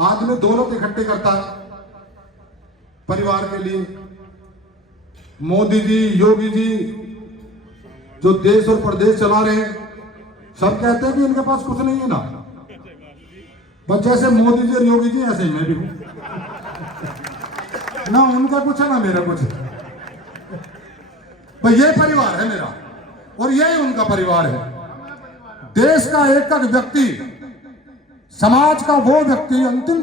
आदमी दौलत इकट्ठी करता है परिवार के लिए। मोदी जी, योगी जी जो देश और प्रदेश चला रहे हैं, सब कहते हैं कि इनके पास कुछ नहीं है ना। बस जैसे मोदी जी और योगी जी ऐसे ही मैं भी हूं ना, उनका कुछ है ना मेरा कुछ है। भाई ये परिवार है मेरा और यही उनका परिवार है। देश का एक व्यक्ति, समाज का वो व्यक्ति अंतिम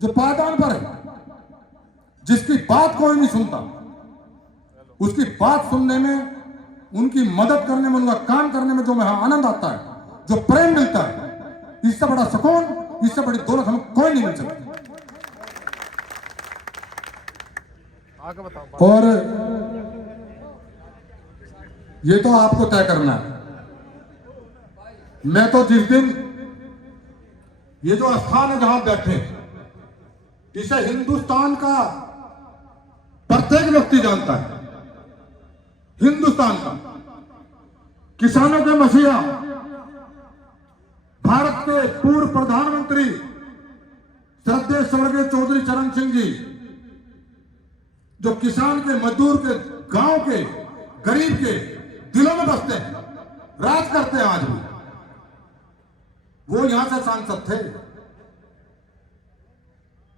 जो पायदान पर है, जिसकी बात कोई नहीं सुनता, उसकी बात सुनने में, उनकी मदद करने में, उनका काम करने में जो आनंद आता है, जो प्रेम मिलता है, इससे बड़ा सुकून, इससे बड़ी दौलत हमें कोई नहीं मिल सकती। और ये तो आपको तय करना है। मैं तो जिस दिन ये जो स्थान है जहां बैठे, इसे हिंदुस्तान का प्रत्येक व्यक्ति जानता है। हिंदुस्तान का किसानों के मसीहा, भारत के पूर्व प्रधानमंत्री श्रद्धेय स्वर्गीय चौधरी चरण सिंह जी, जो किसान के, मजदूर के, गांव के, गरीब के दिलों में बसते हैं, राज करते हैं आज भी, वो यहां से सांसद थे।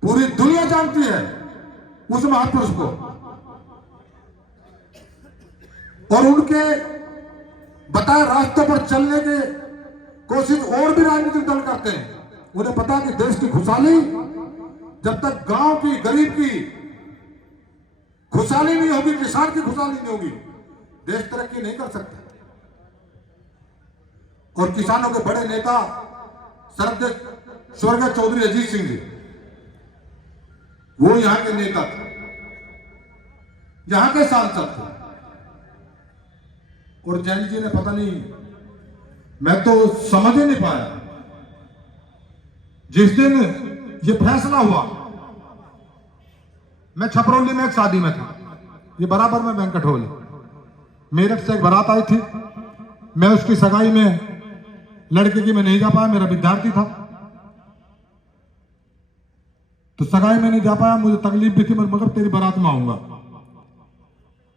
पूरी दुनिया जानती है उस महापुरुष को। और उनके बताए रास्तों पर चलने के कोशिश और भी राजनीतिक दल करते हैं। उन्हें पता कि देश की खुशहाली, जब तक गांव की, गरीब की खुशहाली नहीं होगी, किसान की खुशहाली नहीं होगी, देश तरक्की नहीं कर सकता। और किसानों के बड़े नेता श्रद्धेय स्वर्गीय चौधरी अजीत सिंह जी, वो यहां के नेता थे, यहां के सांसद थे। और जैन जी ने पता नहीं, मैं तो समझ ही नहीं पाया, जिस दिन ये फैसला हुआ, मैं छपरौली में एक शादी में था, ये बराबर में वेंकट हॉल, मेरठ से एक बारात आई थी। मैं उसकी सगाई में, लड़के की मैं नहीं जा पाया, मेरा विद्यार्थी था, तो सगाई में नहीं जा पाया, मुझे तकलीफ भी थी, मगर तेरी बारात में आऊंगा।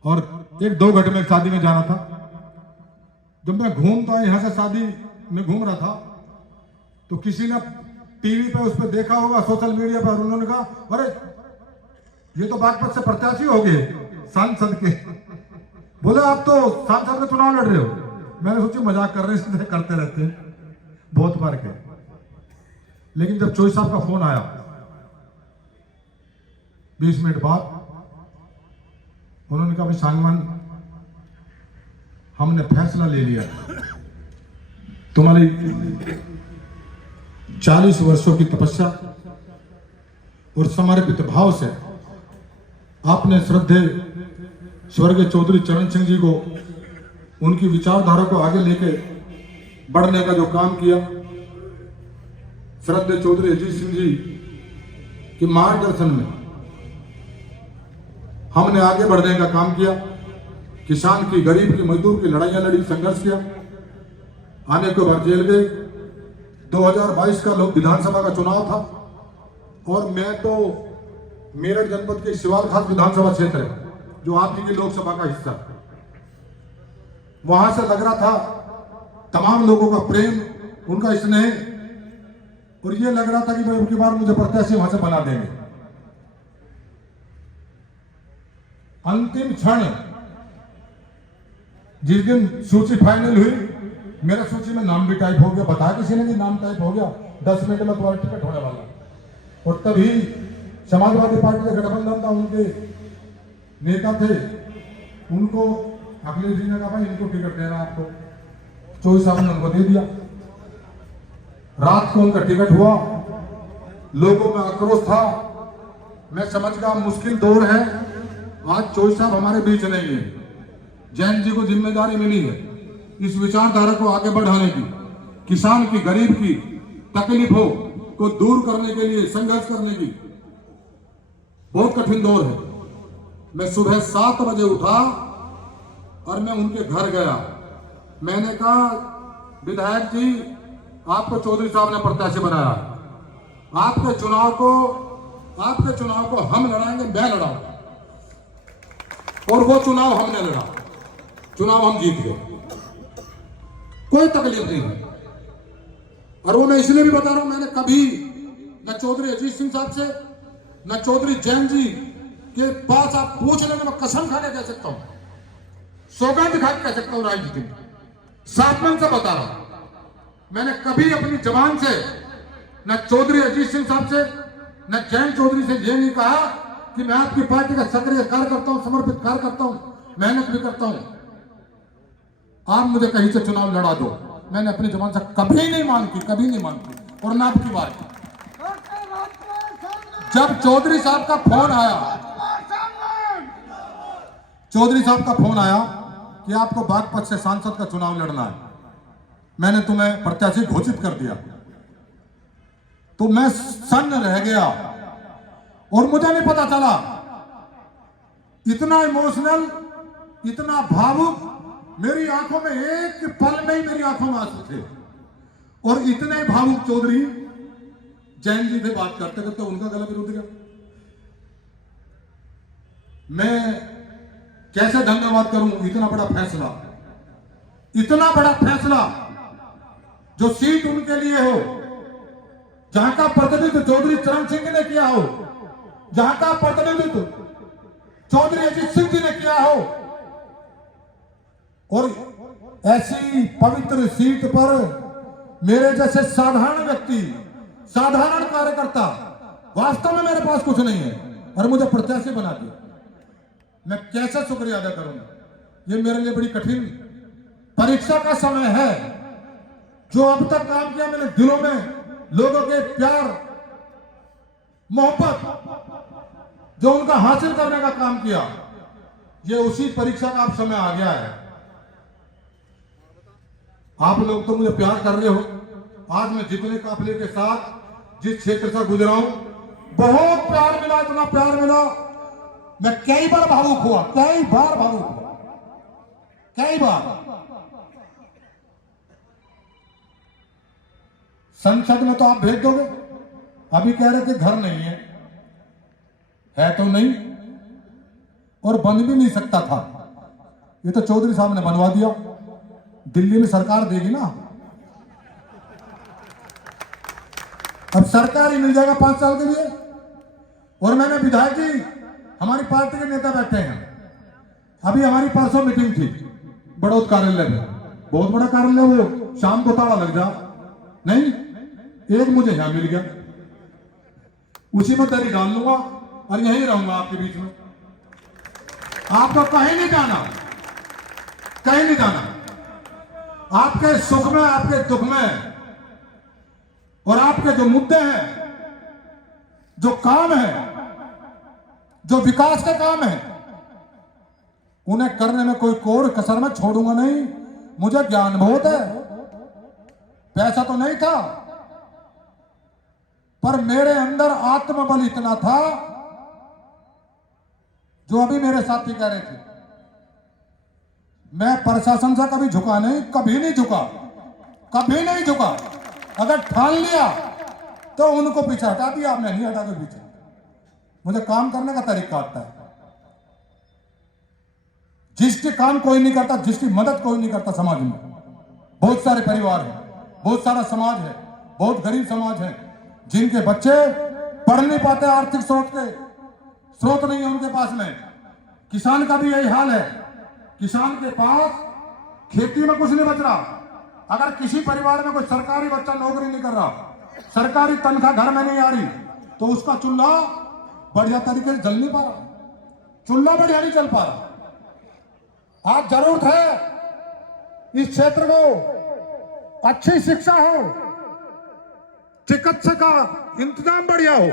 और 1-2 घंटे में शादी में जाना था। जब मैं घूमता, यहां से शादी में घूम रहा था, तो किसी ने टीवी पे, उस पर देखा होगा, सोशल मीडिया पर, उन्होंने कहा, अरे ये तो बागपत से प्रत्याशी हो गए सांसद के। बोले आप तो सांसद का चुनाव लड़ रहे हो। मैंने सोचा मजाक कर रहे हैं, करते रहते हैं, बहुत फर्क है। लेकिन जब चौधरी साहब का फोन आया 20 मिनट बाद, उन्होंने कहा, भाई सांगवान, हमने फैसला ले लिया, तुम्हारी 40 वर्षों की तपस्या और समर्पित भाव से आपने श्रद्धेय स्वर्गीय चौधरी चरण सिंह जी को, उनकी विचारधारा को आगे लेके बढ़ने का जो काम किया, श्रद्धेय चौधरी अजीत सिंह जी के मार्गदर्शन में हमने आगे बढ़ने का काम किया। किसान की, गरीब की, मजदूर की लड़ाइयां लड़ी, संघर्ष किया, आने को बार जेल गए। 2022 का विधानसभा का चुनाव था और मैं तो मेरठ जनपद के शिवाल खास विधानसभा क्षेत्र है, जो आप ही की लोकसभा का हिस्सा, वहां से लग रहा था तमाम लोगों का प्रेम, उनका स्नेह, और ये लग रहा था कि भाई उनकी बार मुझे प्रत्याशी वहां से बना देंगे। अंतिम क्षण जिस दिन सूची फाइनल हुई, मेरा सूची में नाम भी टाइप हो गया, बताया किसी ने कि नाम टाइप हो गया, 10 मिनट में तुम्हारा टिकट होने वाला। और तभी समाजवादी पार्टी का गठबंधन था, उनके नेता थे, उनको अखिलेश जी ने कहा, भाई इनको टिकट देना आपको। चौधरी साहब ने उनको दे दिया। रात को उनका टिकट हुआ, लोगों में आक्रोश था। मैं समझ गया मुश्किल दौर है, आज चौधरी साहब हमारे बीच नहीं है। जैन जी को जिम्मेदारी मिली है इस विचारधारा को आगे बढ़ाने की, किसान की, गरीब की तकलीफों को दूर करने के लिए संघर्ष करने की। बहुत कठिन दौर है। मैं सुबह 7 बजे उठा और मैं उनके घर गया। मैंने कहा, विधायक जी आपको चौधरी साहब ने प्रत्याशी बनाया आपके चुनाव को हम लड़ाएंगे, मैं लड़ाऊंगा, और वो चुनाव हमने लड़ा, चुनाव हम जीत गए, कोई तकलीफ नहीं है। और वो मैं इसलिए भी बता रहा हूं, मैंने कभी न चौधरी अजीत सिंह साहब से, न चौधरी जैन जी के पास आप पूछ लेंगे, मैं कसम खा के कह सकता हूं, सौगंध खा के कह सकता हूं, राजनीति में साफ मन से बता रहा हूं, मैंने कभी अपनी जबान से न चौधरी अजीत सिंह साहब से, न जैन चौधरी से ये नहीं कहा कि मैं आपकी पार्टी का सक्रिय कार्यकर्ता हूं, समर्पित कार्यकर्ता हूं, मेहनत भी करता हूं, आप मुझे कहीं से चुनाव लड़ा दो। मैंने अपनी जबान से कभी नहीं मांग की, कभी नहीं मांग की, और ना आपकी बात। जब चौधरी साहब का फोन आया कि आपको बागपत से सांसद का चुनाव लड़ना है, मैंने तुम्हें प्रत्याशी घोषित कर दिया, तो मैं सन्न रह गया, और मुझे नहीं पता चला, इतना इमोशनल, इतना भावुक, मेरी आंखों में एक पल में ही मेरी आंखों में आंसू थे, और इतने भावुक चौधरी जैन जी से बात करते करते उनका गला भी रुक गया। मैं कैसे धन्यवाद करूं, इतना बड़ा फैसला जो सीट उनके लिए हो, जहां का प्रतिनिधित्व चौधरी चरण सिंह ने किया हो, जहां का प्रतिनिधित्व चौधरी अजीत सिंह जी ने किया हो, और ऐसी पवित्र सीट पर मेरे जैसे साधारण व्यक्ति, साधारण कार्यकर्ता, वास्तव में मेरे पास कुछ नहीं है, और मुझे प्रत्याशी बना दिया। मैं कैसे शुक्रिया अदा करूंगा? ये मेरे लिए बड़ी कठिन परीक्षा का समय है। जो अब तक काम किया मैंने, दिलों में लोगों के प्यार मोहब्बत जो उनका हासिल करने का काम किया, ये उसी परीक्षा का अब समय आ गया है। आप लोग तो मुझे प्यार कर रहे हो। आज मैं जितने काफिले के साथ जिस क्षेत्र से गुजरा हूं, बहुत प्यार मिला, इतना प्यार मिला, मैं कई बार भावुक हुआ, कई बार। संसद में तो आप भेज दोगे, अभी कह रहे थे घर नहीं है तो नहीं, और बन भी नहीं सकता था, ये तो चौधरी साहब ने बनवा दिया। दिल्ली में सरकार देगी ना, अब सरकार ही मिल जाएगा 5 साल के लिए। और मैंने विधायक जी, हमारी पार्टी के नेता बैठे हैं, अभी हमारी परसों मीटिंग थी बड़ौद कार्यालय में, बहुत बड़ा कार्यालय, वो शाम को ताला लग जा, नहीं, एक मुझे यहां मिल गया, उसी में दरी डाल लूंगा और यहीं रहूंगा आपके बीच में। आपको कहीं नहीं जाना, आपके सुख में, आपके दुख में, और आपके जो मुद्दे हैं, जो काम है, जो विकास के काम है, उन्हें करने में कोई कोर कसर में छोड़ूंगा नहीं। मुझे ज्ञान बहुत है, पैसा तो नहीं था, पर मेरे अंदर आत्मबल इतना था, जो अभी मेरे साथी कह रहे थे, मैं प्रशासन से कभी झुका नहीं, कभी नहीं झुका। अगर ठान लिया तो उनको पीछे हटा दिया, आपने नहीं हटा के पीछे। मुझे काम करने का तरीका आता है, जिसके काम कोई नहीं करता, जिसकी मदद कोई नहीं करता। समाज में बहुत सारे परिवार हैं, बहुत सारा समाज है, बहुत गरीब समाज है, जिनके बच्चे पढ़ नहीं पाते, आर्थिक स्रोत नहीं है उनके पास में। किसान का भी यही हाल है, किसान के पास खेती में कुछ नहीं बच रहा। अगर किसी परिवार में कोई सरकारी बच्चा नौकरी नहीं कर रहा, सरकारी तनख्वाह घर में नहीं आ रही, तो उसका चूल्हा बढ़िया तरीके से जल नहीं पा रहा, चूल्हा बढ़िया नहीं चल पा रहा। आज जरूरत है इस क्षेत्र को अच्छी शिक्षा हो, चिकित्सा का इंतजाम बढ़िया हो,